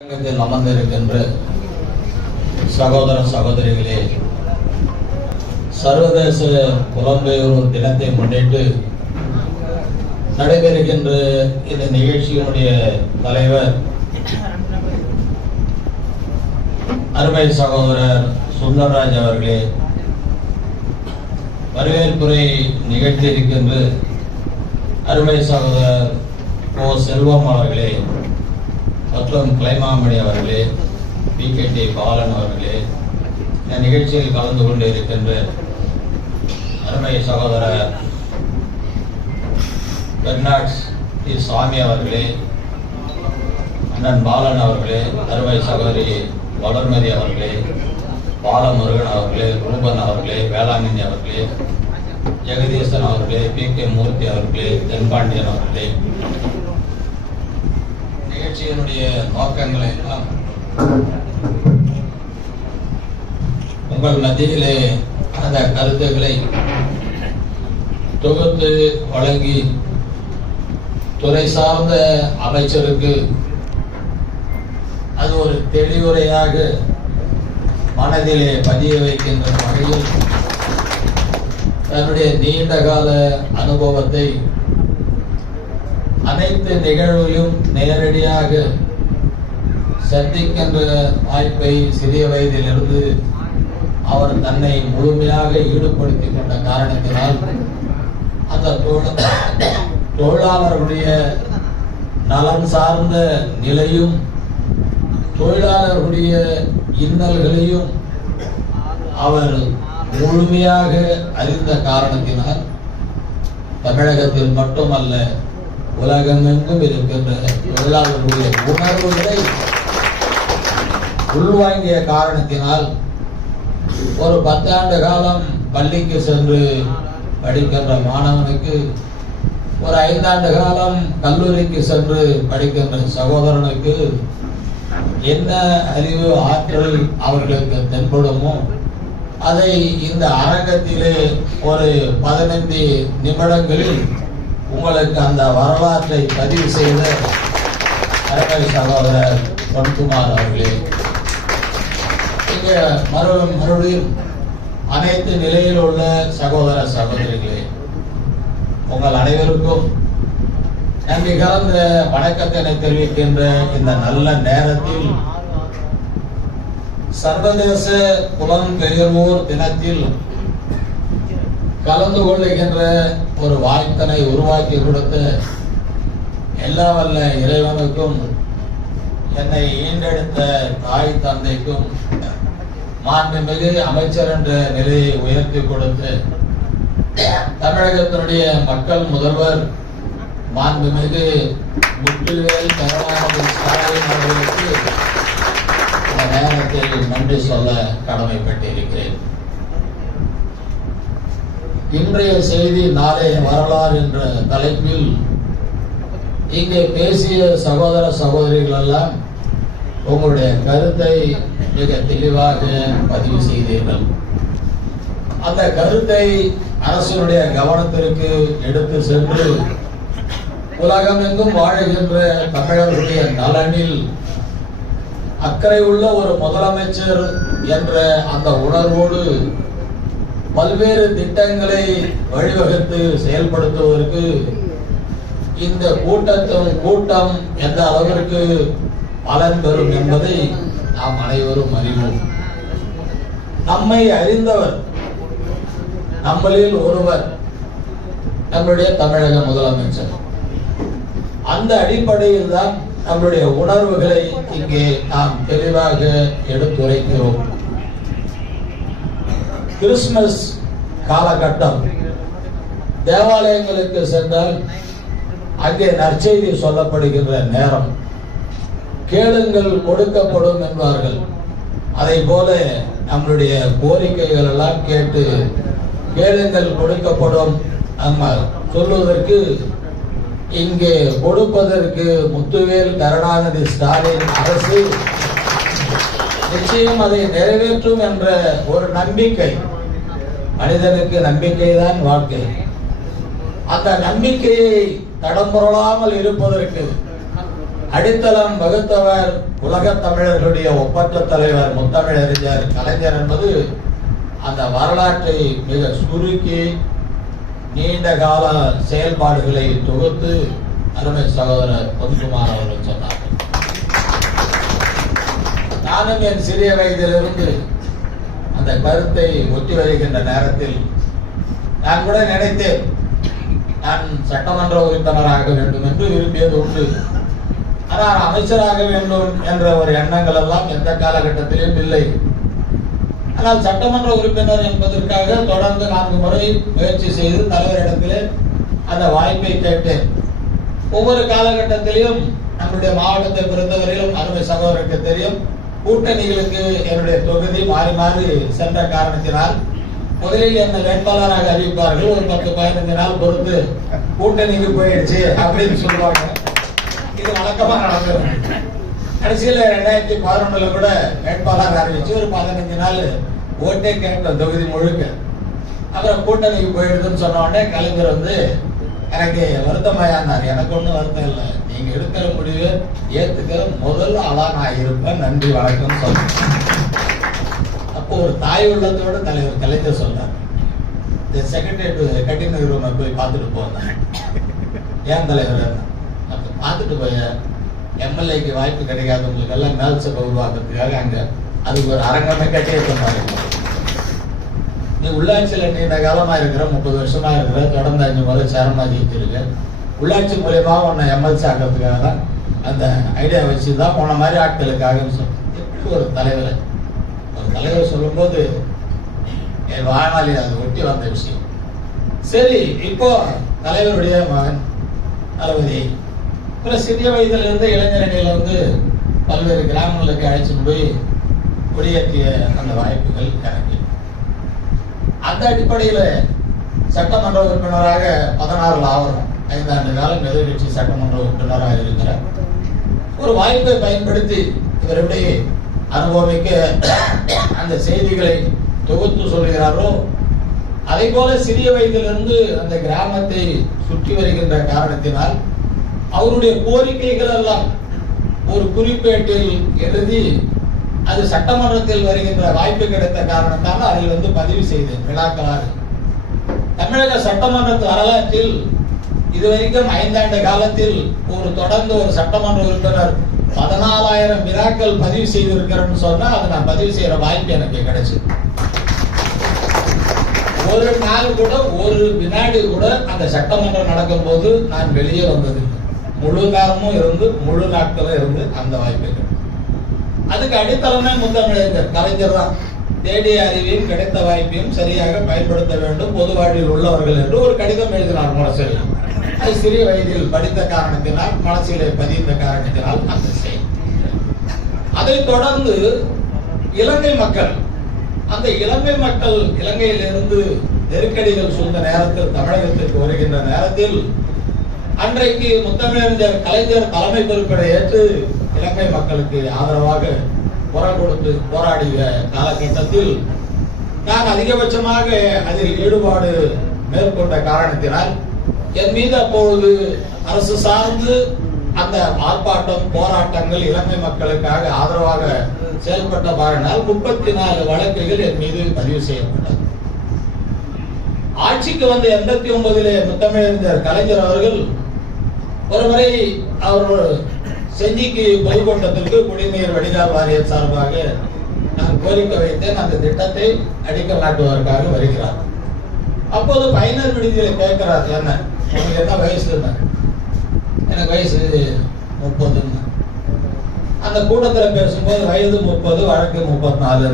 அரங்கத்தில் அமர்ந்திருக்கின்ற சகோதர சகோதரிகளே சர்வதேச புலம்பெயர்வோர் தினத்தை முன்னிட்டு நடைபெறுகின்ற இந்த நிகழ்ச்சியினுடைய தலைவர் அருமை சகோதரர் சுந்தரராஜ் அவர்களே வரவேற்புரை நிகழ்த்தியிருக்கின்ற அருமை சகோதரர் ஓ செல்வம் அவர்களே மற்றும் கிளைமாமணி அவர்களே பி கே டி பாலன் அவர்களே இந்த நிகழ்ச்சியில் கலந்து கொண்டு இருக்கின்ற அருமை சகோதரர் பெர்னாட்ஸ் டி சாமி அவர்களே அண்ணன் பாலன் அவர்களே அருமை சகோதரி வளர்மதி அவர்களே பாலமுருகன் அவர்களே ரூபன் அவர்களே வேளாங்கண்ணி அவர்களே ஜெகதீசன் அவர்களே பி கே மூர்த்தி அவர்களே தென்பாண்டியன் அவர்களே கட்சியினுடைய நோக்கங்களை எல்லாம் உங்கள் மத்தியிலே அந்த கருத்துக்களை தொகுத்து வழங்கி துறை சார்ந்த அமைச்சருக்கு அது ஒரு தெளிவுரையாக மனதிலே பதிய வைக்கின்ற வகையில் தன்னுடைய நீண்ட கால அனுபவத்தை அனைத்து நிகழ்வுகளும் நேரடியாக சந்திக்கின்ற வாய்ப்பை சிறிய வயதிலிருந்து அவர் தன்னை முழுமையாக ஈடுபடுத்திக் கொண்ட காரணத்தினால் அந்த தொழிலாளர்களுடைய நலன் சார்ந்த நிலையும் தொழிலாளர்களுடைய இன்னல்களையும் அவர் முழுமையாக அறிந்த காரணத்தினால் தமிழகத்தில் மட்டுமல்ல உலகமெங்கும் இருக்கின்ற தொழிலாளர்களுடைய உணர்வுகளை உள்வாங்கிய காரணத்தினால் ஒரு பத்தாண்டு காலம் பள்ளிக்கு சென்று படிக்கின்ற மாணவனுக்கு ஒரு ஐந்தாண்டு காலம் கல்லூரிக்கு சென்று படிக்கின்ற சகோதரனுக்கு என்ன அறிவு ஆற்றல் அவர்களுக்கு தென்படுமோ அதை இந்த அரங்கத்திலே ஒரு பதினைந்து நிமிடங்களில் உங்களுக்கு அந்த வரலாற்றை பதிவு செய்த அருமை சகோதரர் பொன்குமார் அவர்களே இங்க மறுபடியும் மறுபடியும் அனைத்து நிலையில் உள்ள சகோதர சகோதரிகளே உங்கள் அனைவருக்கும் நன்றி கலந்த வணக்கத்தினை தெரிவிக்கின்ற இந்த நல்ல நேரத்தில் சர்வதேச புலம்பெயர்வோர் தினத்தில் கலந்து கொள்ளுகின்ற ஒரு வாய்ப்பினை உருவாக்கி கொடுத்து எல்லா வல்ல இறைவனுக்கும் என்னை ஈண்டெடுத்த தாய் தந்தைக்கும் மாண்புமிகு அமைச்சர் என்ற நிலையை உயர்த்தி கொடுத்து தமிழகத்தினுடைய மக்கள் முதல்வர் மாண்புமிகு முத்துவேல் கருணாநிதி ஸ்டாலின் அவர்களுக்கு இந்த நேரத்தில் நன்றி சொல்ல கடமைப்பட்டிருக்கிறேன். இன்றைய செய்தி நாளைய வரலாறு என்ற தலைப்பில் இங்கே பேசிய சகோதர சகோதரிகள் எல்லாம் உங்களுடைய கருத்தை மிக தெளிவாக பதிவு செய்தீர்கள். அந்த கருத்தை அரசினுடைய கவனத்திற்கு எடுத்து சென்று உலகமெங்கும் வாழுகின்ற தமிழர்களுடைய நலனில் அக்கறை உள்ள ஒரு முதலமைச்சர் என்ற அந்த உணர்வோடு பல்வேறு திட்டங்களை வழிவகுத்து செயல்படுத்துவதற்கு இந்த கூட்டத்தும் கூட்டம் எந்த அளவிற்கு பலன் பெறும் என்பதை நாம் அனைவரும் அறிவோம். நம்மை அறிந்தவர் நம்மளில் ஒருவர் நம்முடைய தமிழக முதலமைச்சர். அந்த அடிப்படையில் தான் நம்முடைய உணர்வுகளை இங்கே நாம் தெளிவாக எடுத்துரைக்கிறோம். கிறிஸ்துமஸ் காலகட்டம். தேவாலயங்களுக்கு சென்றால் அங்கே நற்செய்தி சொல்லப்படுகின்ற நேரம். கேளுங்கள் கொடுக்கப்படும் என்பார்கள். அதை போல நம்மளுடைய கோரிக்கைகள் எல்லாம் கேட்டு கேளுங்கள் கொடுக்கப்படும் நம்ம சொல்வதற்கு இங்கே கொடுப்பதற்கு முத்துவேல் கருணாநிதி ஸ்டாலின் அரசு நிச்சயம் அதை நிறைவேற்றும் என்ற ஒரு நம்பிக்கை. மனிதனுக்கு நம்பிக்கை தான் வாழ்க்கை. அந்த நம்பிக்கையை தடம்புரளாமல் இருப்பதற்கு அடித்தளம் வகுத்தவர் உலகத் தமிழர்களுடைய ஒப்பற்ற தலைவர் முத்தமிழறிஞர் கலைஞர் என்பது அந்த வரலாற்றை மிக சுருக்கி நீண்ட கால செயல்பாடுகளை தொகுத்து அருமை சகோதரர் பொன்குமார் அவர்கள் சொன்னார்கள் நானும் என் சிறிய வயதிலிருந்து அந்த கருத்தை ஒட்டி வருகின்ற நேரத்தில் நான் கூட நினைத்தேன். நான் சட்டமன்ற உறுப்பினராக வேண்டும் என்று விரும்பியது உண்டு. ஆனால் அமைச்சராக வேண்டும் என்ற ஒரு எண்ணங்கள் எல்லாம் எந்த காலகட்டத்திலும் இல்லை. ஆனால் சட்டமன்ற உறுப்பினர் என்பதற்காக தொடர்ந்து நான்கு முறை முயற்சி செய்து தலைவரிடத்திலே அந்த வாய்ப்பை கேட்டேன். ஒவ்வொரு காலகட்டத்திலையும் நம்முடைய மாவட்டத்தை பொறுத்தவரையிலும் அருமை சகோதரருக்கு தெரியும். கூட்டணிகளுக்கு என்னுடைய தொகுதி மாறி மாறி சென்ற காரணத்தினால் முதலில் என்ன வேட்பாளராக அறிவிப்பார்கள். ஒரு பத்து பதினஞ்சு நாள் பொறுத்து கூட்டணிக்கு போயிடுச்சு அப்படின்னு சொல்லுவாங்க. இது வழக்கமா நடந்தது. கடைசியில ரெண்டாயிரத்தி பதினொன்னுல கூட வேட்பாளர் அறிவிச்சு ஒரு பதினஞ்சு நாள் ஓட்டே கேட்டோம் தொகுதி முழுக்க. அப்புறம் கூட்டணிக்கு போயிடுதுன்னு சொன்ன உடனே கலைஞர் வந்து எனக்கு வருத்தமாயாந்தார் எனக்கு ஒண்ணும் வருத்தம் இல்லை. நீங்க எடுக்கிற முடிவு ஏத்துக்கிற முதல் ஆளா நான் இருப்பேன். நன்றி வணக்கம் சொல்றேன். அப்போ ஒரு தாய் உள்ளத்தோட தலைவர் கலைஞர் சொல்றார். இந்த செக்ரட்டரியேட் கட்டின ரூமை போய் பார்த்துட்டு போனேன் ஏன் தலைவர்? அப்போ பார்த்துட்டு போய எம்எல்ஏக்கு வாய்ப்பு கிடைக்காதவங்களுக்கு எல்லாம் மேல் சபை உருவாக்குறதுக்காக அங்கே அதுக்கு ஒரு அரங்கமே கட்டியே சொன்னாரு நீ உள்ளாட்சியில் நீண்ட காலமாக இருக்கிற முப்பது வருஷமாக இருக்கிற தொடர்ந்து அஞ்சு முறை சேரமாக ஜெயிச்சிருக்கு. உள்ளாட்சி மூலயமா உன்னை எம்எல்சி ஆக்கிறதுக்காக தான் அந்த ஐடியா வச்சு தான் போன மாதிரி ஆட்களுக்காக எப்படி ஒரு தலைவரை? ஒரு தலைவர் சொல்லும்போது என் வாழ்நாளி அது ஒட்டி வந்த விஷயம். சரி இப்போ தலைவருடைய மகன் தளபதி. அப்புறம் சிறிய வயதிலிருந்து இருந்து வந்து பல்வேறு கிராமங்களுக்கு அழைச்சிட்டு போய் குடியேற்றிய அந்த வாய்ப்புகள் கணக்கு அந்த அடிப்படையில் சட்டமன்ற உறுப்பினராக பதினாறுல ஆவரம் ஐந்தாண்டு காலம் எதிர்கட்சி சட்டமன்ற உறுப்பினராக இருக்கிறார் ஒரு வாய்ப்பை பயன்படுத்தி இவருடைய அனுபவமிக்க அந்த செய்திகளை தொகுத்து சொல்கிறாரோ அதே போல சிறிய வயதிலிருந்து அந்த கிராமத்தை சுற்றி வருகின்ற காரணத்தினால் அவருடைய கோரிக்கைகள் எல்லாம் ஒரு குறிப்பேட்டில் எழுதி அது சட்டமன்றத்தில் வருகின்ற வாய்ப்பு கிடைத்த காரணத்தால் அதில் வந்து பதிவு செய்தேன் விழாக்களாக தமிழக சட்டமன்ற வரலாற்றில் இதுவரைக்கும் ஐந்தாண்டு காலத்தில் ஒரு தொடர்ந்து ஒரு சட்டமன்ற உறுப்பினர் பதினாலாயிரம் விழாக்கள் பதிவு செய்திருக்கிறேன்னு சொன்னா அதை நான் பதிவு செய்யற வாய்ப்பு எனக்கு கிடைச்சது ஒரு நாள் கூட ஒரு வினாடி கூட அந்த சட்டமன்றம் நடக்கும் போது நான் வெளியே வந்தது முழு நேரமும் இருந்து முழு நாட்களும் இருந்து அந்த வாய்ப்பு அதுக்கு அடித்தளமே முத்தமிழறிஞர். கலைஞர் தான். தேடிய அறிவையும் கிடைத்த வாய்ப்பையும் சரியாக பயன்படுத்த வேண்டும். பொது வாழ்வில் உள்ளவர்கள் என்று ஒரு கடிதம் எழுதினார் மனசில். அது சிறிய வயதில் படித்த காரணத்தினால் மனசிலே பதிந்த காரணத்தினால் அந்த செயல். அதைத் தொடர்ந்து இலங்கை மக்கள் அந்த இலங்கை மக்கள் இலங்கையிலிருந்து நெருக்கடிகள் சூழ்ந்த நேரத்தில் தமிழகத்திற்கு வருகின்ற நேரத்தில் அன்றைக்கு முத்தமிழறிஞர் கலைஞர் தலைமை பொறுப்பினை ஏற்று இலங்கை மக்களுக்கு ஆதரவாக குரல் கொடுத்து போராடிய காலகட்டத்தில் நான் அதிகபட்சமாக அதில் ஈடுபாடு மேற்கொண்ட காரணத்தினால் என் மீது அப்பொழுது அரசு சார்ந்து அந்த ஆர்ப்பாட்டம் போராட்டங்கள் இலங்கை மக்களுக்காக ஆதரவாக செயல்பட்ட பாருனால் முப்பத்தி நாலு வழக்குகள் என் மீது பதிவு செய்யப்பட்டது. ஆட்சிக்கு வந்த எண்பத்தி ஒன்பதிலே முத்தமிழறிஞர் கலைஞர் அவர்கள் ஒருமுறை அவர் செஞ்சிக்கு பொதுக்கூட்டத்திற்கு குடிநீர் வடிகால் வாரியம் சார்பாக நான் கோரிக்கை வைத்தேன். அந்த திட்டத்தை அடிக்கல் நாட்டுவதற்காக வருகிறார். அப்போது பயனர் விடுதியில கேட்கிறார் என்ன? உங்களுக்கு என்ன வயசு? எனக்கு வயசு முப்பது அந்த கூட்டத்தில் பேசும்போது வயது முப்பது வழக்கு முப்பத்தி நாலு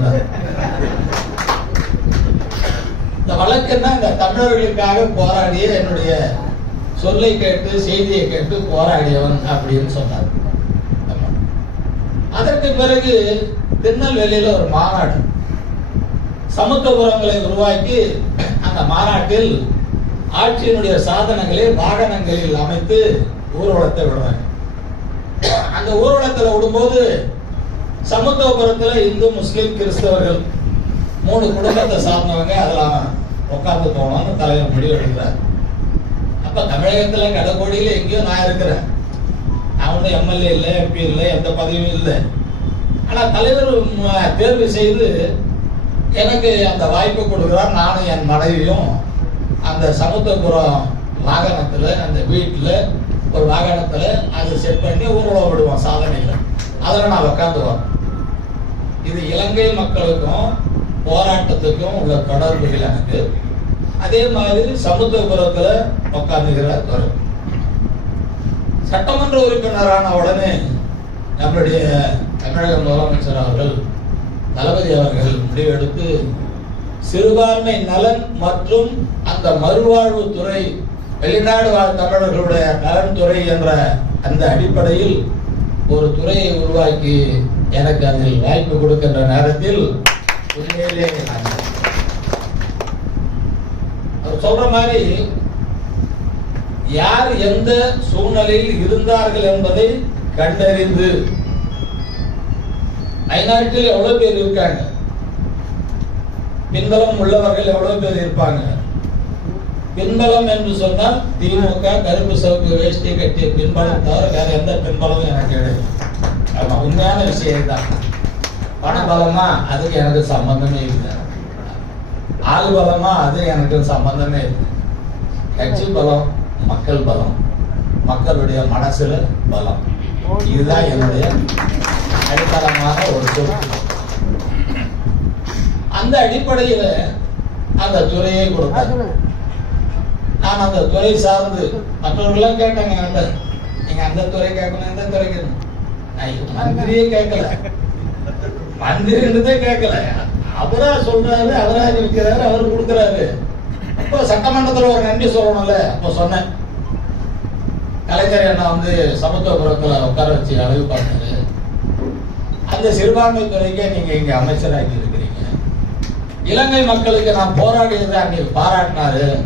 இந்த வழக்குன்னா இந்த தமிழர்களுக்காக போராடிய என்னுடைய சொல்லை கேட்டு செய்தியை கேட்டு போராடியவன் அப்படின்னு சொன்னார். அதற்கு பிறகு திருநெல்வேலியில ஒரு மாநாடு. சமத்துவபுரங்களை உருவாக்கி அந்த மாநாட்டில் ஆட்சியினுடைய சாதனங்களை வாகனங்களில் அமைத்து ஊர்வலத்தை விடுறாங்க. அந்த ஊர்வலத்தில் விடும்போது சமத்துவபுரத்தில் இந்து முஸ்லிம் கிறிஸ்தவர்கள் மூணு குடும்பத்தை சார்ந்தவங்க அதெல்லாம் உட்கார்ந்து போகணும்னு தலைவர் முடிவு எடுக்கிறார் அப்ப தமிழகத்துல கடற்கோடியில எங்கேயோ நான் இருக்கிறேன். நான் வந்து எம்எல்ஏ இல்லை எம்பி இல்லை எந்த பதவியும் இல்லை. ஆனால் தலைவர் தேர்வு செய்து எனக்கு அந்த வாய்ப்பு கொடுக்குறார். நானும் என் மனைவியும் அந்த சமுத்திரபுரம் வாகனத்தில் அந்த வீட்டில் ஒரு வாகனத்தில் அதை செட் பண்ணி ஊர்வலம் விடுவோம் சாதனையில். அதில் நான் உட்காந்துருவோம் இது இலங்கை மக்களுக்கும் போராட்டத்துக்கும் உள்ள தொடர்புகள் எனக்கு. அதே மாதிரி சமுத்திரபுரத்துல உட்காந்துகிறார் துறை சட்டமன்ற உறுப்பினரான உடனே நம்முடைய தமிழக முதலமைச்சர் அவர்கள் தளபதி அவர்கள் முடிவெடுத்து சிறுபான்மை நலன் மற்றும் அந்த மறுவாழ்வு துறை வெளிநாடு வாழ் தமிழர்களுடைய நலன் துறை என்ற அந்த அடிப்படையில் ஒரு துறையை உருவாக்கி எனக்கு அதில் வாய்ப்பு கொடுக்கின்ற நேரத்தில் உண்மையிலே சொல்ற மாதிரி யார் எந்த சூழ்நிலையில் இருந்தார்கள் என்பதை கண்டறிந்து. ஐநாட்டில் எவ்வளவு பேர் இருக்காங்க? பின்பலம் உள்ளவர்கள் எவ்வளவு பேர் இருப்பாங்க? பின்பலம் என்று சொன்னால் திமுக கருப்பு சவுக்கு வேஷ்டி கட்டிய பின்பலம் தவிர வேற எந்த பின்பலமும் எனக்கு கிடையாது. ஆமா உண்மையான விஷயம் தான் பண பலமா அதுக்கு எனக்கு சம்பந்தமே இல்லை. ஆள் பலமா அது எனக்கு சம்பந்தமே இல்லை. கட்சி பலம் மக்கள் பலம். மக்களுடைய மனசுல பலம். இதுதான் என்னுடைய அடித்தளமாக ஒரு சொல் அந்த அடிப்படையில அந்த துறையை கொடுத்தாங்க நான் அந்த துறை சார்ந்து மற்றவர்களும் கேட்டாங்க அந்த நீங்க அந்த துறை கேட்கணும் இந்த துறை கேட்கணும். மந்திரியே கேட்கல. மந்திரின்றதே கேட்கல. அவரா சொல்றாரு அவரா இருக்கிறாரு அவர் கொடுக்குறாரு. அப்போ சட்டமன்றத்துல ஒரு நன்றி சொல்லணும்ல அப்போ சொன்னேன். கலைஞர் என்ன வந்து சமத்துவபுரத்துல உட்கார வச்சு அழகு பார்த்தாரு. அந்த சிறுபான்மை துறைக்கே நீங்க இங்க அமைச்சராகி இருக்கிறீங்க. இலங்கை மக்களுக்கு நான் போராடியதை அங்கே பாராட்டினாரு.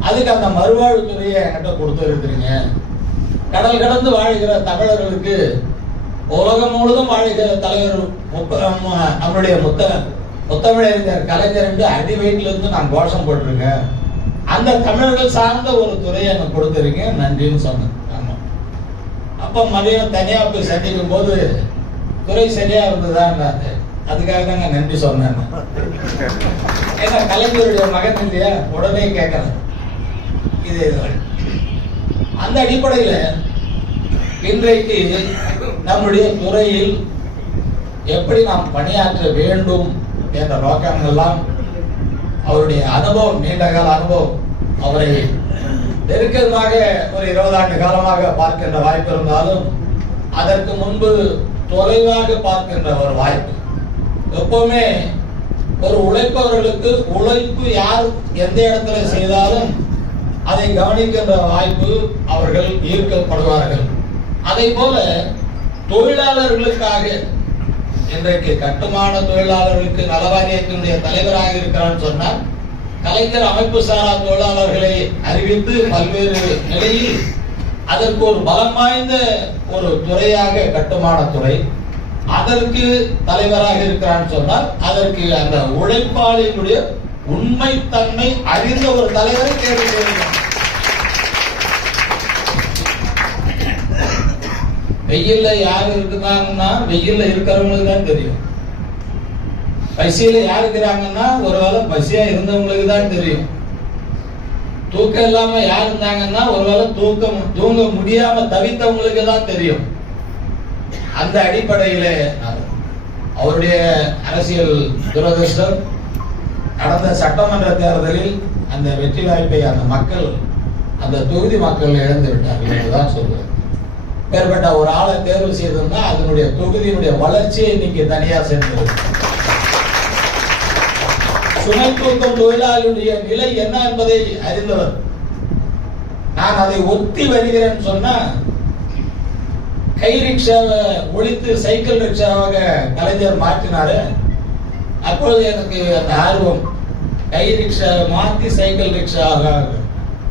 அதுக்கு அந்த மறுவாழ்வு துறையை என்கிட்ட கொடுத்து இருக்கிறீங்க. கடல் கடந்து வாழ்கிற தமிழர்களுக்கு உலகம் முழுதும் வாழ்கிற தலைவர் முப்ப- ம- முத்த முத்தமிழறிஞர் கலைஞர் என்று அடி இருந்து நான் கோஷம் போட்டிருக்கேன். அந்த தமிழர்கள் சார்ந்த ஒரு துறையை எனக்கு கொடுத்துருங்க நன்றின்னு சொன்னேன். ஆமாம் அப்போ மதியம் தனியாக போய் சந்திக்கும் போது துறை சரியா இருந்ததான்னாரு அதுக்காக தாங்க நன்றி சொன்னேன். ஏன்னா கலைஞருடைய மகன் இல்லையா? உடனே கேட்கறேன். இது அந்த அடிப்படையில் இன்றைக்கு நம்முடைய துறையில் எப்படி நாம் பணியாற்ற வேண்டும் என்ற நோக்கங்கள்லாம் அவருடைய அனுபவம் நீண்ட கால அனுபவம் அவரை நெருக்கமாக ஒரு இருபது ஆண்டு காலமாக பார்க்கின்ற வாய்ப்பு இருந்தாலும் அதற்கு முன்பு தொலைவாக பார்க்கின்ற ஒரு வாய்ப்பு. எப்பவுமே ஒரு உழைப்பவர்களுக்கு உழைப்பு யார் எந்த இடத்துல செய்தாலும் அதை கவனிக்கின்ற வாய்ப்பு அவர்கள் ஈர்க்கப்படுவார்கள். அதை போல தொழிலாளர்களுக்காக இன்றைக்கு கட்டுமான தொழிலாளர்களுக்கு நலவாரியத்தினுடைய தலைவராக இருக்கிறான்னு சொன்னால் கலைஞர் அமைப்பு சாரா தொழிலாளர்களை அறிவித்து பல்வேறு நிலையில் அதற்கு ஒரு பலம் வாய்ந்த ஒரு துறையாக கட்டுமான துறை அதற்கு தலைவராக இருக்கிறான்னு சொன்னால் அதற்கு அந்த உழைப்பாளிகளுடைய உண்மைத்தன்மை அறிந்த ஒரு தலைவரை தேர்வு செய்கிறார் வெயில்ல யார் இருக்கிறாங்கன்னா வெயில்ல இருக்கிறவங்களுக்கு தான் தெரியும். பசியில யார் இருக்கிறாங்கன்னா ஒருவேளை பசியா இருந்தவங்களுக்கு தான் தெரியும். தூக்கம் இல்லாம யார் இருந்தாங்கன்னா ஒருவேளை தூக்கம் தூங்க முடியாம தவித்தவங்களுக்கு தான் தெரியும். அந்த அடிப்படையில அவருடைய அரசியல் துரதிருஷ்டம் கடந்த சட்டமன்ற தேர்தலில் அந்த வெற்றி வாய்ப்பை அந்த மக்கள் அந்த தொகுதி மக்கள் இழந்து விட்டார்கள் என்றுதான் சொல்லுவேன் பேர்பட்ட ஒரு ஆளை தேர்வு செய்திருந்தா அதனுடைய தொகுதியினுடைய வளர்ச்சியை நீங்க தனியா சென்று சுமை தூக்கம் தொழிலாளியுடைய நிலை என்ன என்பதை அறிந்தவர். நான் அதை ஒத்தி வருகிறேன் சொன்னா கை ரிக்ஷாவை ஒழித்து சைக்கிள் ரிக்ஷாவாக கலைஞர் மாற்றினாரு. அப்பொழுது எனக்கு அந்த ஆர்வம் கை ரிக்ஷாவை மாற்றி சைக்கிள் ரிக்ஷாவாக.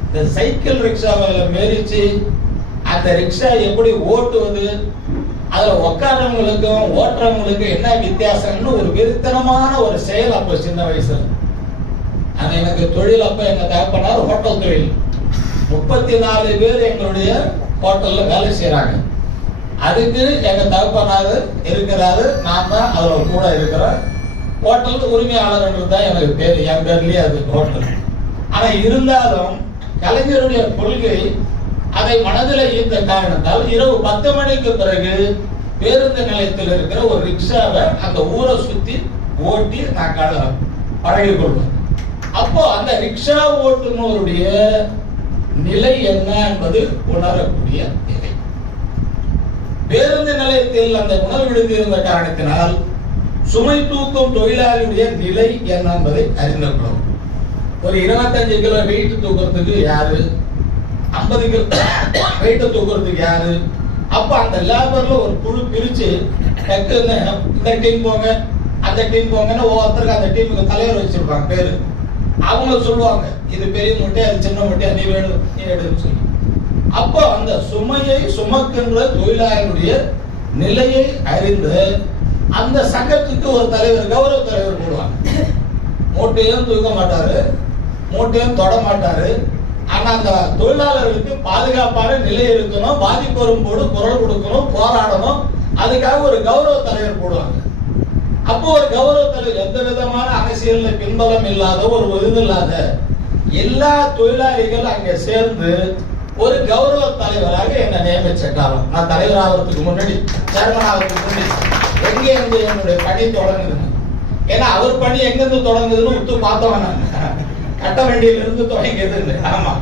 இந்த சைக்கிள் ரிக்ஷாவை மேரிச்சு அந்த ரிக்ஷா எப்படி ஓட்டுவது? அதுல உட்காரவங்களுக்கும் ஓட்டுறவங்களுக்கும் என்ன வித்தியாசம்னு ஒரு விருத்தனமான ஒரு செயல் அப்போ சின்ன வயசுல. அது எனக்கு தொழில் அப்ப எங்க தகப்பனார் ஹோட்டல் தொழில். முப்பத்தி நாலு பேர் எங்களுடைய ஹோட்டல்ல வேலை செய்யறாங்க அதுக்கு எங்க தகப்பனார் இருக்கிறாரு நான் தான் அதுல கூட இருக்கிறேன் ஹோட்டல் உரிமையாளர் தான் எனக்கு பேர். என் பேர்லயே அது ஹோட்டல் ஆனா இருந்தாலும் கலைஞருடைய கொள்கை அதை மனதில் ஈர்த்த காரணத்தால் இரவு பத்து மணிக்கு பிறகு பேருந்து நிலையத்தில் இருக்கிற ஒரு ரிக்ஷாவை அந்த ஊரை சுத்தி ஓட்டி நான் பழகி கொள்வேன் அப்போ அந்த ரிக்ஷா ஓட்டுநருடைய நிலை என்ன என்பது உணரக்கூடிய நிலை. பேருந்து நிலையத்தில் அந்த உணவு விடுதி இருந்த காரணத்தினால் சுமை தூக்கும் தொழிலாளியுடைய நிலை என்ன என்பதை அறிந்து கொள்ளும் ஒரு இருபத்தஞ்சு கிலோ வெயிட் தூக்குறதுக்கு யாரு ஐம்பது வெயிட்டை தூக்குறதுக்கு யாரு? அப்ப அந்த லேபர்ல ஒரு குழு பிரிச்சு டக்குன்னு இந்த டீம் போங்க அந்த டீம் போங்கன்னு ஒவ்வொருத்தருக்கு அந்த டீமுக்கு தலைவர் வச்சிருப்பாங்க பேரு. அவங்க சொல்லுவாங்க இது பெரிய முட்டை அது சின்ன முட்டையா நீ வேணும் நீ எடுன்னு சொல்லி. அப்போ அந்த சுமையை சுமக்கின்ற தொழிலாளருடைய நிலையை அறிந்து அந்த சங்கத்துக்கு ஒரு தலைவர் கௌரவ தலைவர் போடுவாங்க. மூட்டையும் தூக்க மாட்டாரு மூட்டையும் தொட மாட்டாரு. ஆனா அந்த தொழிலாளர்களுக்கு பாதுகாப்பான நிலை இருக்கணும் பாதிப்பு வரும்போது குரல் கொடுக்கணும் போராடணும். அதுக்காக ஒரு கௌரவ தலைவர் போடுவாங்க. அப்போ ஒரு கௌரவ தலைவர் எந்த விதமான அரசியல் பின்பலம் இல்லாத ஒரு இது இல்லாத எல்லா தொழிலாளிகள் அங்க சேர்ந்து ஒரு கௌரவ தலைவராக என்னை நியமிச்ச காலம். நான் தலைவர் ஆகிறதுக்கு முன்னாடி சேர்மன் ஆகிறதுக்கு முன்னாடி எங்க இருந்து என்னுடைய பணி தொடங்குதுன்னு. ஏன்னா அவர் பணி எங்கிருந்து தொடங்குதுன்னு உத்து பார்த்தவன் நான். கட்ட வண்டியிலிருந்து தொடங்கியது ஆமா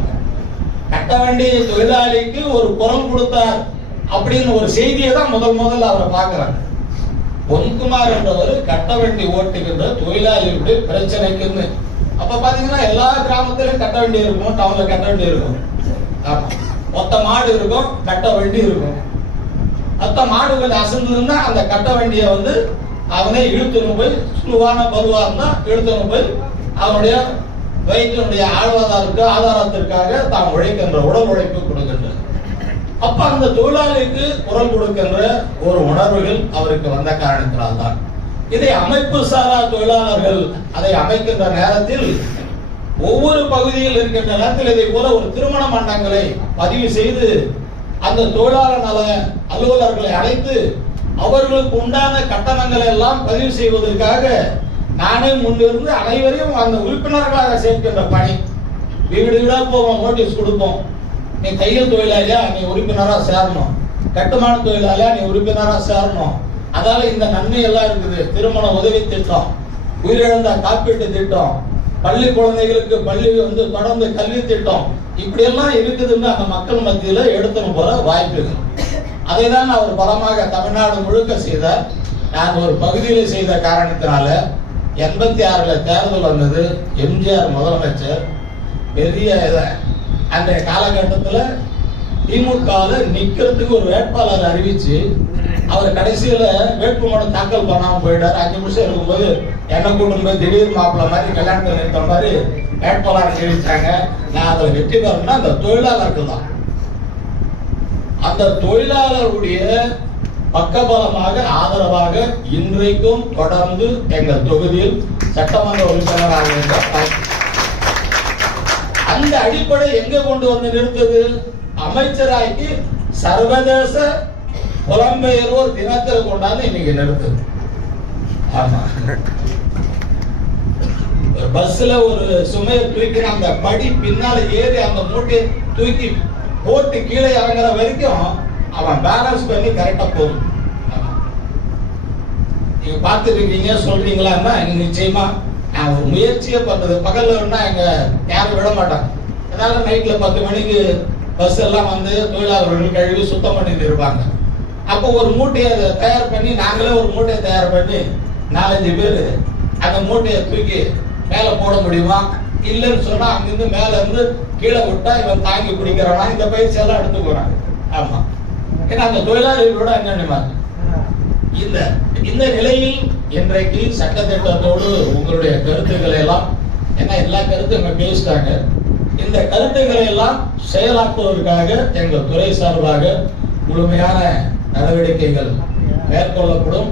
கட்ட வண்டி தொழிலாளிக்கு ஒரு குரல் கொடுத்தார் அப்படின்னு ஒரு செய்தியை தான் முதல் முதல்ல அவரை பார்க்கறாங்க. பொன்குமார் என்றவர் கட்ட வண்டி ஓட்டுகின்ற தொழிலாளிகளுடைய பிரச்சனைக்குன்னு. அப்ப பாத்தீங்கன்னா எல்லா கிராமத்திலும் கட்ட வண்டி இருக்கும் டவுன்ல கட்ட வண்டி இருக்கும் மொத்த மாடு இருக்கும் கட்ட வண்டி இருக்கும். மொத்த மாடு கொஞ்சம் அசந்ததுன்னா அந்த கட்ட வண்டியை வந்து அவனே இழுத்துன்னு போய் சுழுவான பருவா இருந்தா இழுத்துன்னு போய் அவனுடைய வயிற்றினுடைய ஆழ்வாதாரத்துக்கு ஆதாரத்திற்காக தாம் உழைக்கின்ற உடல் உழைப்பு கொடுக்கின்றது அப்ப அந்த தொழிலாளிக்கு குரல் கொடுக்கின்ற ஒரு உணர்வுகள் அவருக்கு வந்த காரணத்தினால்தான். இதை அமைப்பு சாரா தொழிலாளர்கள் அதை அமைக்கின்ற நேரத்தில் ஒவ்வொரு பகுதியில் இருக்கின்ற நேரத்தில் இதை போல ஒரு திருமண மண்டங்களை பதிவு செய்து அந்த தொழிலாளர் நல அலுவலர்களை அழைத்து அவர்களுக்கு உண்டான கட்டணங்களை எல்லாம் பதிவு செய்வதற்காக நானே முன்னிருந்து அனைவரையும் அந்த உறுப்பினர்களாக சேர்க்கின்ற பணி. வீடு வீடா போவோம் நோட்டீஸ் கொடுப்போம். நீ தையல் தொழிலாளியா? நீ உறுப்பினரா சேரணும். கட்டுமான தொழிலாளியா? நீ உறுப்பினரா சேரணும். அதால இந்த நன்மை எல்லாம் இருக்குது. திருமண உதவி திட்டம் உயிரிழந்த காப்பீட்டு திட்டம் பள்ளி குழந்தைகளுக்கு பள்ளி வந்து தொடர்ந்து கல்வி திட்டம். இப்படி எல்லாம் இருக்குதுன்னு அந்த மக்கள் மத்தியில எடுத்துன்னு போற வாய்ப்புகள். அதை தான் அவர் பலமாக தமிழ்நாடு முழுக்க செய்தார். நான் ஒரு பகுதியில செய்த காரணத்தினால எண்பத்தி ஆறுல தேர்தல் வந்தது. எம்ஜிஆர் முதலமைச்சர். பெரிய அந்த அன்றைய காலகட்டத்துல திமுகல நிற்கிறதுக்கு ஒரு வேட்பாளர் அறிவிச்சு அவர் கடைசியில் வேட்புமனு தாக்கல் பண்ணாமல் போயிட்டார். அஞ்சு நிமிஷம் இருக்கும்போது என்ன கூட்டம் போய் திடீர் மாப்பிள்ள மாதிரி கல்யாணத்தில் நிறுத்த மாதிரி வேட்பாளர் தெரிவித்தாங்க நான் அதில் வெற்றி பெறணும்னா அந்த தொழிலாளர்கள் தான். அந்த தொழிலாளருடைய பக்கபலமாக ஆதரவாக இன்றைக்கும் தொடர்ந்து எங்கள் தொகுதியில் சட்டமன்ற உறுப்பினராக இருக்கிறார் அந்த அடிப்படை எங்க கொண்டு வந்து நிறுத்தது? அமைச்சராகி சர்வதேச புலம்பெயர்வோர் தினத்தில் கொண்டாந்து இன்னைக்கு நிறுத்துது. ஆமா. ஒரு பஸ்ல ஒரு சுமையை தூக்கி அந்த படி பின்னால ஏறி அந்த மூட்டையை தூக்கி போட்டு கீழே இறங்குற வரைக்கும் அவன் பேலன்ஸ் பண்ணி கரெக்டா போகும். ஆமா. நீங்க பார்த்துருக்கீங்க சொல்றீங்களான்னா நிச்சயமா நான் ஒரு முயற்சியே பண்றது. பகல்ல வேணா எங்க யாரும் விட மாட்டாங்க. அதனால நைட்ல பத்து மணிக்கு பஸ் எல்லாம் வந்து தொழிலாளர்கள் கழுவி சுத்தம் பண்ணிட்டு இருப்பாங்க. அப்போ ஒரு மூட்டையை தயார் பண்ணி நாங்களே ஒரு மூட்டையை தயார் பண்ணி நாலஞ்சு பேர் அந்த மூட்டையை தூக்கி மேலே போட முடியுமா? இல்லைன்னு சொன்னா அங்கிருந்து மேல இருந்து கீழே விட்டா இவன் தாங்கி பிடிக்கிறானா? இந்த பயிற்சி எல்லாம் எடுத்துக்கிறாங்க ஆமா. ஏன்னா அந்த தொழிலாளிகளோட அந்யோன்யமா இந்த இந்த நிலையில் இன்றைக்கு சட்டத்திட்டத்தோடு உங்களுடைய கருத்துக்களை எல்லாம் ஏன்னா எல்லா கருத்தும் இங்க பேசிட்டாங்க இந்த கருத்துக்களை எல்லாம் செயலாக்குவதற்காக எங்கள் துறை சார்பாக முழுமையான நடவடிக்கைகள் மேற்கொள்ளப்படும்.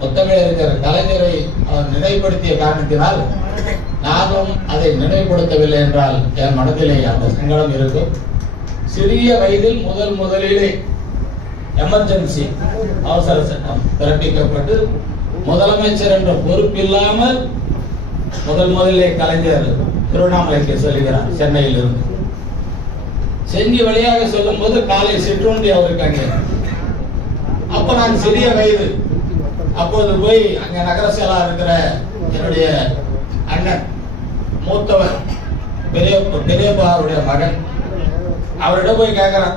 முத்தமிழறிஞர் கலைஞரை அவர் நினைவுபடுத்திய காரணத்தினால் நானும் அதை நினைவுபடுத்தவில்லை என்றால் என் மனதிலே அந்த சங்கடம் இருக்கும். சிறிய வயதில் முதல் முதலிலே எமர்ஜென்சி அவசர சட்டம் பிறப்பிக்கப்பட்டு முதலமைச்சர் என்ற பொறுப்பில்லாமல் முதல் முதலே கலைஞர் திருவண்ணாமலைக்கு சொல்லுகிறார் சென்னையில் இருந்து செஞ்சி வழியாக சொல்லும் போது காலை சிற்றுண்டி அவருக்கு அங்கே. அப்ப நான் சிறிய வயது. அப்போது போய் அங்க நகர செயலா இருக்கிற என்னுடைய அண்ணன் மூத்தவர் பெரிய பெரியப்பா அவருடைய மகன் அவரிடம் போய் கேட்கிறான்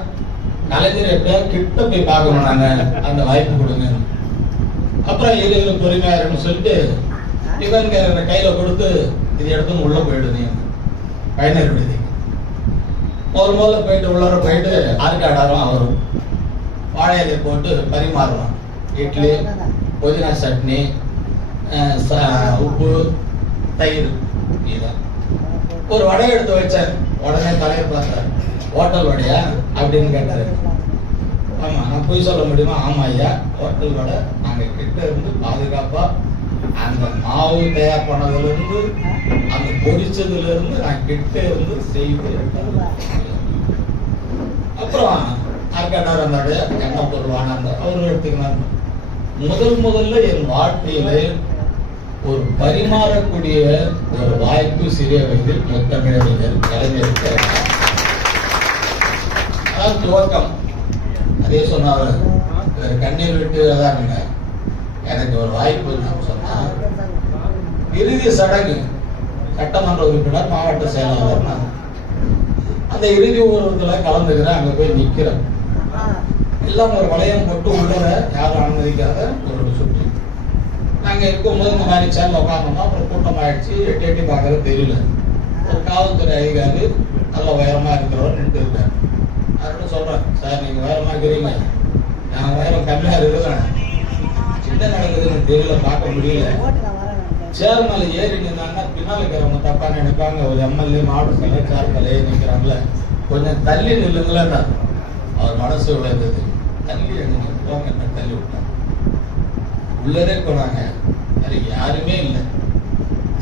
கலைஞர் எப்படியா கிட்ட போய் பார்க்கணும் நாங்க அந்த வாய்ப்பு கொடுங்க. அப்புறம் இரு இரு பொறுமையா இருக்குன்னு சொல்லிட்டு இவங்க கையில கொடுத்து இது எடுத்து உள்ள போயிடுது பயனர் விடுதி ஒரு முதல்ல போயிட்டு உள்ளார போயிட்டு ஆறுகாடாரம் அவரும் வாழை இலையை போட்டு பரிமாறுவோம் இட்லி புதினா சட்னி ச- உப்பு தயிர் இதான் ஒரு வடை எடுத்து வச்சார் உடனே தலைவர் பார்த்தார். ஹோட்டல் வடையா? அப்படின்னு கேட்டாரு. ஆமா நான் பொய் சொல்ல முடியுமா? ஆமா ஐயா. ஹோட்டல் வடை நாங்க கிட்ட இருந்து பாதுகாப்பா அந்த மாவு தயார் பண்ணதுல இருந்து அந்த பொரிச்சதுல இருந்து நான் கிட்ட இருந்து செய்து அப்புறம் ஆர்காட்டார் அந்த என்ன பொருவான அந்த அவரும் எடுத்துக்கினார். முதல் முதல்ல என் வாழ்க்கையில ஒரு பரிமாறக்கூடிய ஒரு வாய்ப்பு சிறிய வயதில் முத்தமிழறிஞர் கலைஞர் அதான் துவக்கம். அதே சொன்னார். கண்ணீர் விட்டு அதான் எனக்கு ஒரு வாய்ப்பு நான் சொன்னா இறுதி சடங்கு சட்டமன்ற உறுப்பினர் மாவட்ட செயலாளர் நான் அந்த இறுதி ஊர்வலத்துல கலந்துக்கிறேன் அங்க போய் நிக்கிறேன். எல்லாம் ஒரு வளையம் போட்டு உள்ளர யாரும் அனுமதிக்காத ஒரு சுற்றி. நாங்க இருக்கும்போது இந்த மாதிரி சேர்ல உட்காந்தோம்னா அப்புறம் கூட்டம் ஆயிடுச்சு எட்டி எட்டி பார்க்கறது தெரியல. ஒரு காவல்துறை அதிகாரி நல்ல உயரமா இருக்கிறவர் நின்று இருக்காரு அப்படின்னு சொல்றேன். சார் நீங்க வேறமா இருக்கிறீங்க. நான் வேற கம்மியாக இருக்கிறேன். என்ன நடக்குதுன்னு தெரியல பார்க்க முடியல. சேர் மேல ஏறி நின்னாங்கன்னா பின்னால் இருக்கிறவங்க தப்பா நினைப்பாங்க. ஒரு எம்எல்ஏ மாவட்ட செயலர் தலையே மேல ஏறி கொஞ்சம் தள்ளி நில்லுங்களேன் அவர் மனசு உயர்ந்தது தள்ளி எழுங்க போங்க என்ன தள்ளி விட்டாங்க உள்ளரே போனாங்க. அது யாருமே இல்லை.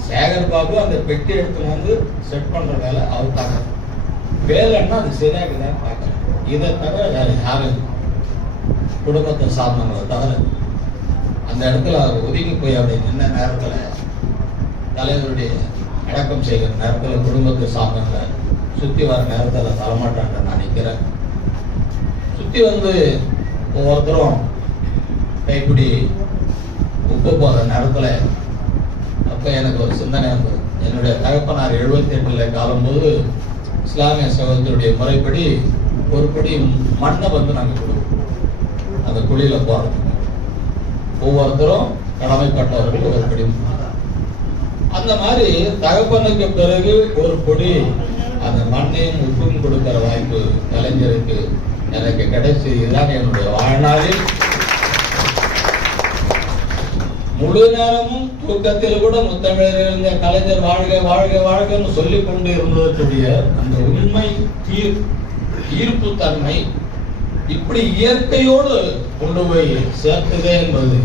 சேகர் பாபு அந்த பெட்டி எடுத்து வந்து செட் பண்ற வேலை அவர் தாங்க வேலைன்னா அது சரியா இருக்குதான்னு இதை தவிர வேறு யாரும் குடும்பத்தை சார்ந்தவங்களை தவிர அந்த இடத்துல அவர் ஒதுங்கி போய் அப்படி நின்ன நேரத்தில் தலைவருடைய அடக்கம் செய்கிற நேரத்தில் குடும்பத்தை சார்ந்தவங்களை சுற்றி வர நேரத்தில் தரமாட்டாங்க நான் நினைக்கிறேன் சுற்றி வந்து ஒவ்வொருத்தரும் கைப்பிடி உப்பு போடுற நேரத்தில் அப்போ எனக்கு ஒரு சிந்தனை வந்தது என்னுடைய தகப்பனார் எழுபத்தி எட்டுல காலும்போது இஸ்லாமிய சகோதரருடைய முறைப்படி ஒரு படி மண்ணை வந்து நாங்க கொடுப்போம் அந்த குழியில போறதுக்கு. ஒவ்வொருத்தரும் கடமைப்பட்டவர்கள் ஒரு படி அந்த மாதிரி தகப்பனுக்கு பிறகு ஒரு பொடி அந்த மண்ணையும் உப்பும் கொடுக்கிற வாய்ப்பு கலைஞருக்கு எனக்கு கிடைச்சி. இதுதான் என்னுடைய வாழ்நாளில் முழு நேரமும் தூக்கத்தில் கூட முத்தமிழறிஞ கலைஞர் வாழ்க வாழ்க வாழ்கன்னு சொல்லிக் கொண்டு இருந்ததற்குரிய அந்த உண்மை தீர் ஈர்ப்பு தன்மை இப்படி இயற்கையோடு கொண்டு போய் சேர்த்ததே என்பது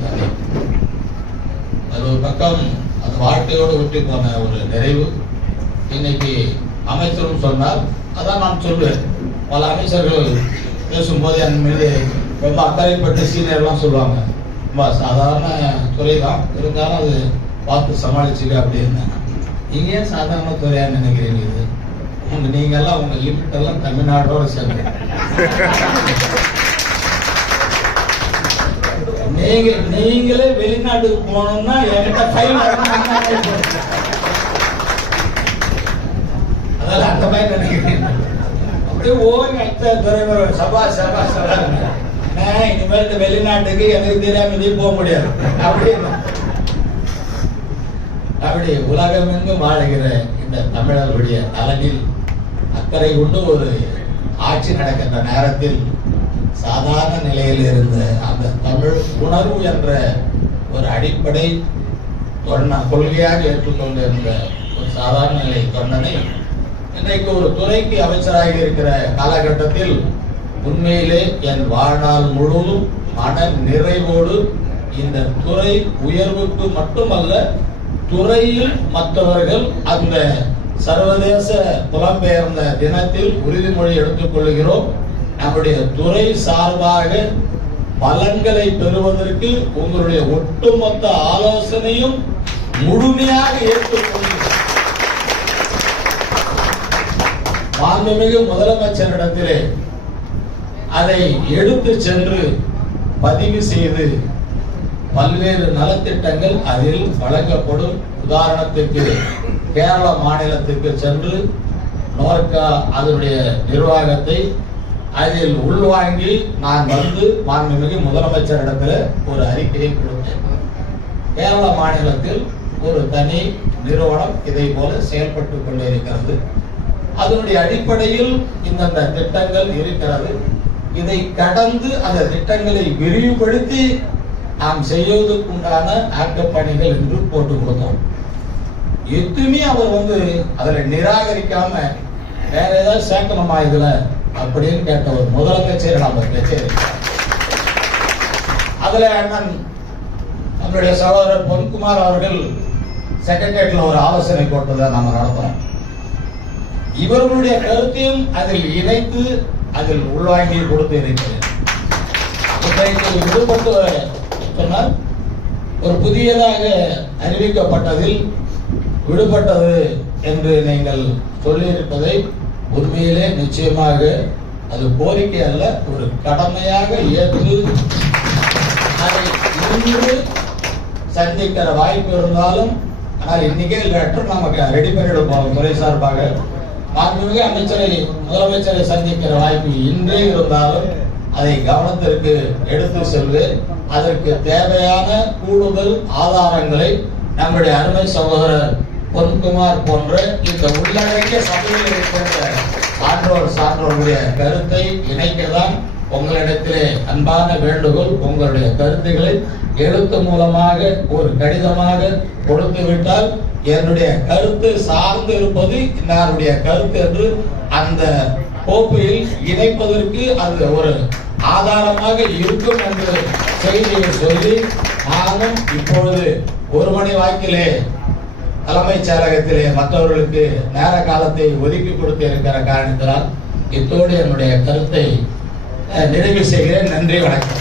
அது ஒரு பக்கம் அது வாழ்க்கையோடு ஒட்டி போன ஒரு நிறைவு. இன்னைக்கு அமைச்சரும் சொன்னார் அதான் நான் சொல்லுவேன் பல அமைச்சர்கள் பேசும்போது என் மீது ரொம்ப அக்கறைப்பட்டு சீனியர்லாம் சொல்லுவாங்க. ரொம்ப சாதாரண துறை தான் இருந்தாலும் அது பார்த்து சமாளிச்சுக்க அப்படின்னு நீங்கள் ஏன் சாதாரண துறையா நினைக்கிறீங்க இது? உங்க நீங்க எல்லாம் உங்க லிமிட் எல்லாம் தமிழ்நாட்டோட சேர்ந்து. நீங்க நீங்களே வெளிநாட்டுக்கு போகணும்னா என்கிட்ட ஃபைல் அதெல்லாம் அந்த மாதிரி நினைக்கிறேன் அப்படியே ஓய் அத்த துறைமுறை சபா சபா சபா இனிமேல் இந்த வெளிநாட்டுக்கு எனக்கு தெரியாம நீ போக முடியாது. அப்படின்னு அப்படி உலகமெங்கும் வாழ்கிற இந்த தமிழர்களுடைய நலனில் அக்கறை கொண்டு ஒரு ஆட்சி நடக்கின்ற நேரத்தில் சாதாரண நிலையில் இருந்த அந்த தமிழ் உணர்வு என்ற ஒரு அடிப்படை தொன்ன கொள்கையாக ஏற்றுக்கொண்டிருந்த ஒரு சாதாரண நிலை தொண்டனை இன்றைக்கு ஒரு துறைக்கு அமைச்சராக இருக்கிற காலகட்டத்தில் உண்மையிலே என் வாழ்நாள் முழுவதும் மன நிறைவோடு இந்த துறை உயர்வுக்கு மட்டுமல்ல துறையில் மற்றவர்கள் அந்த சர்வதேச புலம்பெயர்ந்த தினத்தில் உறுதிமொழி எடுத்துக் கொள்கிறோம் நம்முடைய துறை சார்பாக பலன்களை பெறுவதற்கு உங்களுடைய ஒட்டுமொத்த ஆலோசனையும் முழுமையாக ஏற்றுக்கொள்கிறோம் மாண்புமிகு முதலமைச்சரிடத்திலே அதை எடுத்து சென்று பதிவு செய்து பல்வேறு நலத்திட்டங்கள் அதில் வழங்கப்படும். உதாரணத்துக்கு கேரள மாநிலத்திற்கு சென்று நோர்கா அதனுடைய நிர்வாகத்தை அதில் உள்வாங்கி நான் வந்து மாண்புமிகு முதலமைச்சரிடத்தில் ஒரு அறிக்கையை கொடுத்தேன். கேரள மாநிலத்தில் ஒரு தனி நிறுவனம் இதை போல செயல்பட்டு கொண்டிருக்கிறது. அதனுடைய அடிப்படையில் இந்தந்த திட்டங்கள் இருக்கிறது. இதை கடந்து அந்த திட்டங்களை விரிவுபடுத்தி நாம் செய்வதற்குண்டான ஆக்கப்பணிகள் என்று போட்டு கொடுத்தோம். எதுவுமே அவர் வந்து அதில் நிராகரிக்காம வேற ஏதாவது சேர்க்கணுமா இதுல அப்படின்னு கேட்ட ஒரு கச்சேரி நம்ம கச்சேரி. அதுல அண்ணன் நம்மளுடைய சகோதரர் பொன்குமார் அவர்கள் செக்ரட்டரியேட்ல ஒரு ஆலோசனை கூட்டத்தை நம்ம நடத்தோம் இவர்களுடைய கருத்தையும் அதில் இணைத்து அதில் உள்வாங்கி கொடுத்து இருக்கிறேன் விடுபட்டு சொன்னால் ஒரு புதியதாக அறிவிக்கப்பட்டதில் விடுபட்டது என்று நீங்கள் சொல்லியிருப்பதை உண்மையிலே நிச்சயமாக அது கோரிக்கை அல்ல ஒரு கடமையாக ஏற்று அதை இன்று சந்திக்கிற வாய்ப்பு இருந்தாலும் ஆனால் இன்னைக்கே லெட்டர் நமக்கு ரெடி பண்ணிடுவோம் துறை சார்பாக மாண்புமிகு அமைச்சரை முதலமைச்சரை சந்திக்கிற வாய்ப்பு இன்றே இருந்தாலும் அதை கவனத்திற்கு எடுத்து செல்வேன் அதற்கு தேவையான கூடுதல் ஆதாரங்களை நம்முடைய அருமை சகோதரர் பொன்குமார் போன்ற இந்த உள்ளடங்கிய சபையில் இருக்கின்ற சான்றோர் சான்றோருடைய கருத்தை இணைக்கதான் உங்களிடத்திலே அன்பான வேண்டுகோள் உங்களுடைய கருத்துக்களை எழுத்து மூலமாக ஒரு கடிதமாக கொடுத்து விட்டால் என்னுடைய கருத்து சார்ந்து இருப்பது இன்னாருடைய கருத்து என்று அந்த கோப்பையில் இணைப்பதற்கு அது ஒரு ஆதாரமாக இருக்கும் என்று செய்தியை சொல்லி நானும் இப்பொழுது ஒரு மணி வாக்கிலே தலைமைச் செயலகத்திலே மற்றவர்களுக்கு நேர காலத்தை ஒதுக்கி கொடுத்து இருக்கிற காரணத்தினால் இத்தோடு என்னுடைய கருத்தை அஹ், நிறைவு செய்கிறேன். நன்றி வணக்கம்.